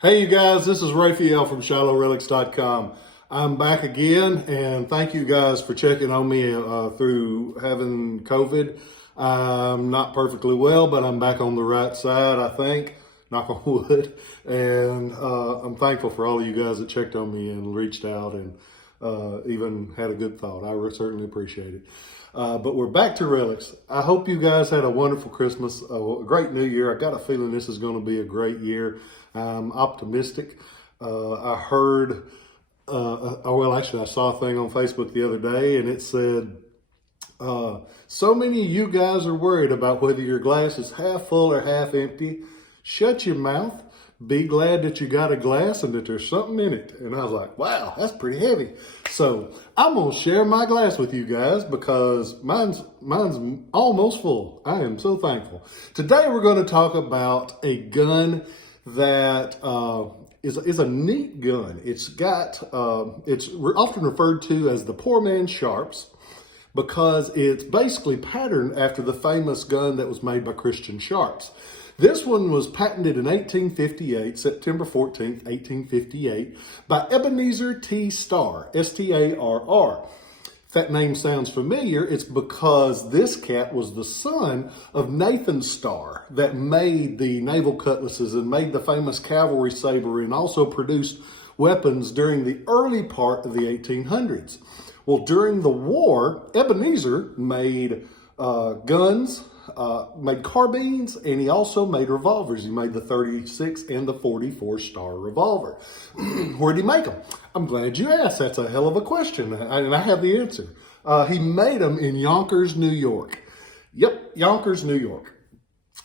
Hey, you guys, this is Rafael from Relics.com. I'm back again, and thank you guys for checking on me through having COVID. I'm not perfectly well, but I'm back on the right side, I think, knock on wood. And I'm thankful for all of you guys that checked on me and reached out and even had a good thought. I certainly appreciate it. But we're back to Relics. I hope you guys had a wonderful Christmas, a great New Year. I got a feeling this is going to be a great year. I'm optimistic. I heard, I saw a thing on Facebook the other day, and it said, so many of you guys are worried about whether your glass is half full or half empty. Shut your mouth. Be glad that you got a glass and that there's something in it. And I was like, wow, that's pretty heavy. So I'm going to share my glass with you guys because mine's almost full. I am so thankful. Today we're going to talk about a gun that is a neat gun. It's often referred to as the poor man's Sharps because it's basically patterned after the famous gun that was made by Christian Sharps. This one was patented in 1858, September 14th, 1858, by Ebenezer T. Starr, S-T-A-R-R. If that name sounds familiar, it's because this cat was the son of Nathan Starr that made the naval cutlasses and made the famous cavalry saber and also produced weapons during the early part of the 1800s. Well, during the war, Ebenezer made guns, made carbines, and he also made revolvers. He made the 36 and the 44 Starr revolver. Where did he make them? I'm glad you asked. That's a hell of a question, and I have the answer. He made them in Yonkers, New York. Yep, Yonkers, New York.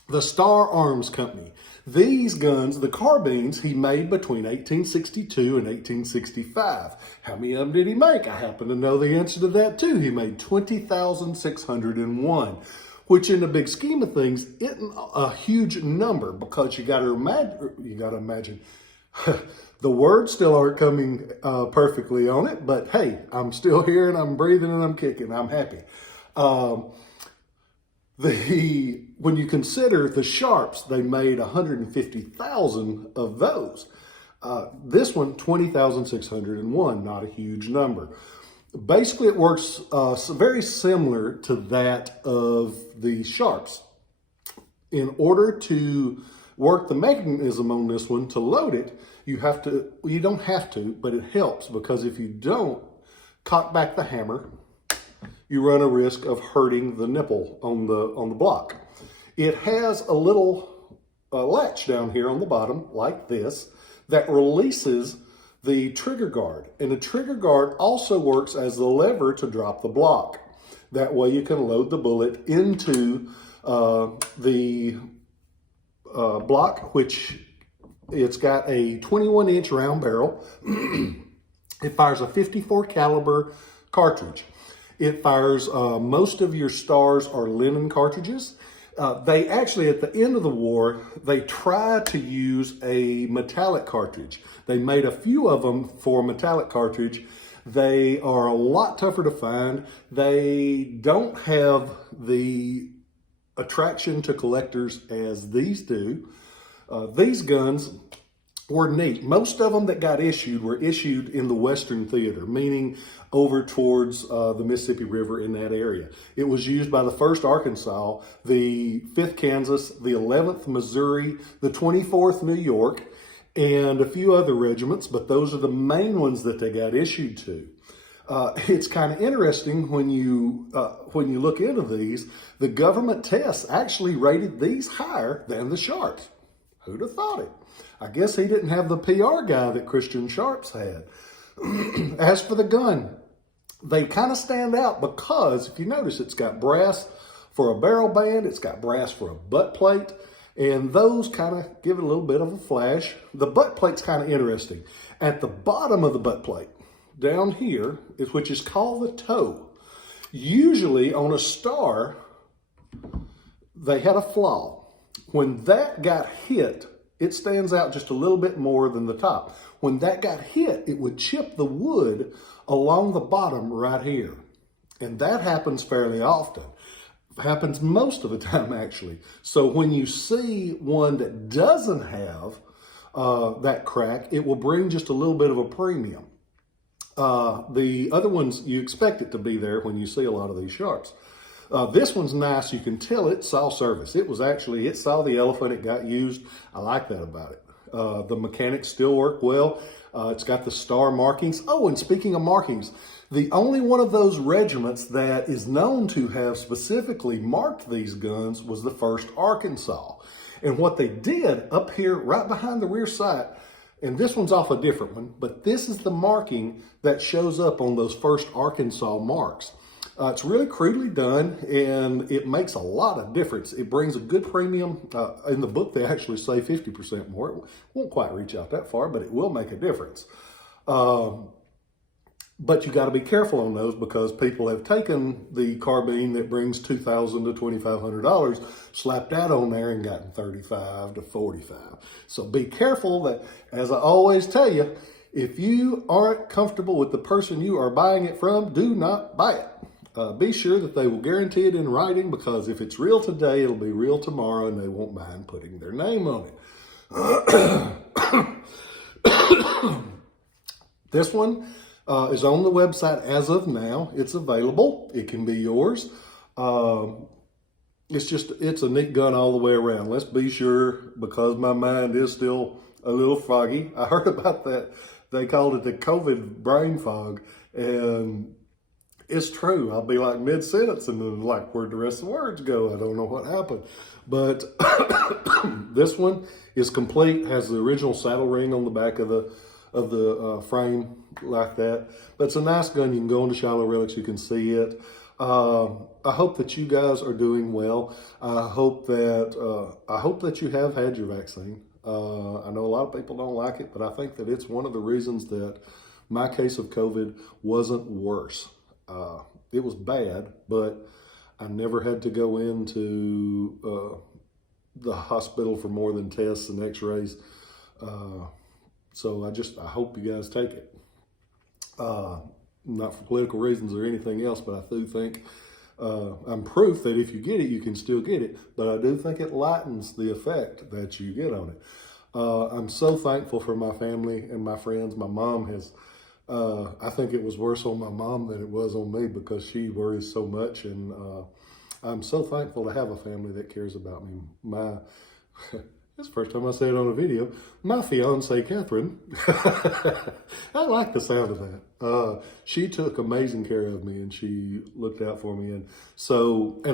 The Starr Arms Company. These guns, the carbines, he made between 1862 and 1865. How many of them did he make? I happen to know the answer to that too. He made 20,601, which in the big scheme of things isn't a huge number because you got to imagine, the words still aren't coming perfectly on it, but hey, I'm still here and I'm breathing and I'm kicking. I'm happy. When you consider the Sharps, they made 150,000 of those. This one, 20,601, not a huge number. Basically, it works very similar to that of the Sharps. In order to work the mechanism on this one, to load it, you don't have to, but it helps because if you don't cock back the hammer, you run a risk of hurting the nipple on the block. It has a little latch down here on the bottom, like this, that releases the trigger guard. And the trigger guard also works as the lever to drop the block. That way you can load the bullet into the block, which it's got a 21-inch round barrel. It fires a 54 caliber cartridge. It fires, most of your Starrs are linen cartridges. They actually, at the end of the war, they tried to use a metallic cartridge. They made a few of them for metallic cartridge. They are a lot tougher to find. They don't have the attraction to collectors as these do. These guns were neat. Most of them that got issued were issued in the Western Theater, meaning over towards the Mississippi River in that area. It was used by the 1st Arkansas, the 5th Kansas, the 11th Missouri, the 24th New York, and a few other regiments, but those are the main ones that they got issued to. It's kind of interesting when you look into these, the government tests actually rated these higher than the Sharps. Who'd have thought it? I guess he didn't have the PR guy that Christian Sharps had. As for the gun, they kind of stand out because if you notice, it's got brass for a barrel band, it's got brass for a butt plate, and those kind of give it a little bit of a flash. The butt plate's kind of interesting. At the bottom of the butt plate, down here, which is called the toe, usually on a Starr, they had a flaw. When that got hit, it stands out just a little bit more than the top. When that got hit, it would chip the wood along the bottom right here. And that happens fairly often. Happens most of the time, actually. So when you see one that doesn't have that crack, it will bring just a little bit of a premium. The other ones, you expect it to be there when you see a lot of these sharps. This one's nice. You can tell it saw service. It saw the elephant, it got used. I like that about it. The mechanics still work well. It's got the star markings. Oh, and speaking of markings, the only one of those regiments that is known to have specifically marked these guns was the 1st Arkansas. And what they did up here, right behind the rear sight, and this one's off a different one, but this is the marking that shows up on those 1st Arkansas marks. It's really crudely done, and it makes a lot of difference. It brings a good premium. In the book, they actually say 50% more. It won't quite reach out that far, but it will make a difference. But you got to be careful on those, because people have taken the carbine that brings $2,000 to $2,500, slapped that on there, and gotten $35 to $45. So be careful that, as I always tell you, if you aren't comfortable with the person you are buying it from, do not buy it. Be sure that they will guarantee it in writing, because if it's real today, it'll be real tomorrow, and they won't mind putting their name on it. This one is on the website as of now. It's available. It can be yours. It's a neat gun all the way around. Let's be sure, because my mind is still a little foggy. I heard about that. They called it the COVID brain fog, and it's true. I'll be like mid-sentence and then like, where'd the rest of the words go? I don't know what happened. But this one is complete, has the original saddle ring on the back of the frame like that. But it's a nice gun. You can go into Shiloh Relics, you can see it. I hope that you guys are doing well. I hope that you have had your vaccine. I know a lot of people don't like it, but I think that it's one of the reasons that my case of COVID wasn't worse. It was bad, but I never had to go into the hospital for more than tests and x-rays. So I hope you guys take it. Not for political reasons or anything else, but I do think I'm proof that if you get it, you can still get it. But I do think it lightens the effect that you get on it. I'm so thankful for my family and my friends. My mom has... I think it was worse on my mom than it was on me, because she worries so much, and I'm so thankful to have a family that cares about me. It's the first time I say it on a video. My fiance, Catherine, I like the sound of that. She took amazing care of me, and she looked out for me. And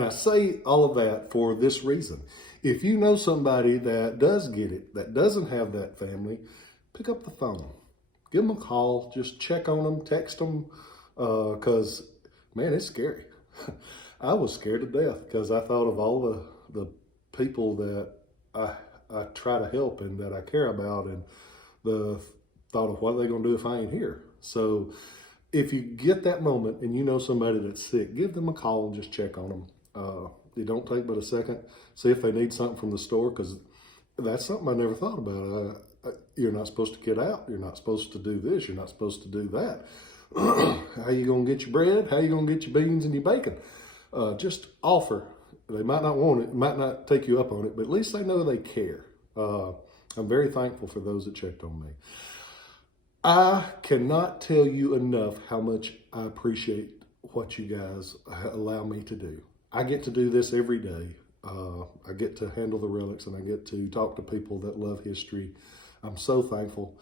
I say all of that for this reason. If you know somebody that does get it, that doesn't have that family, pick up the phone. Give them a call, just check on them, text them, because, man, it's scary. I was scared to death, because I thought of all the people that I try to help and that I care about, and the thought of what are they going to do if I ain't here. So if you get that moment and you know somebody that's sick, give them a call and just check on them. It don't take but a second. See if they need something from the store, because that's something I never thought about. You're not supposed to get out. You're not supposed to do this. You're not supposed to do that. How you going to get your bread? How you going to get your beans and your bacon? Just offer. They might not want it, might not take you up on it, but at least they know they care. I'm very thankful for those that checked on me. I cannot tell you enough how much I appreciate what you guys allow me to do. I get to do this every day. I get to handle the relics, and I get to talk to people that love history. I'm so thankful.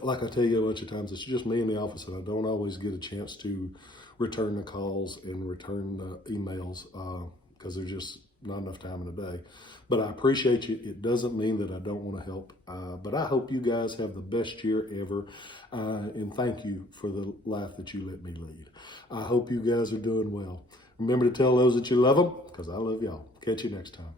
Like I tell you a bunch of times, it's just me in the office, and I don't always get a chance to return the calls and return the emails because there's just not enough time in a day. But I appreciate you. It doesn't mean that I don't want to help. But I hope you guys have the best year ever. And thank you for the life that you let me lead. I hope you guys are doing well. Remember to tell those that you love them, because I love y'all. Catch you next time.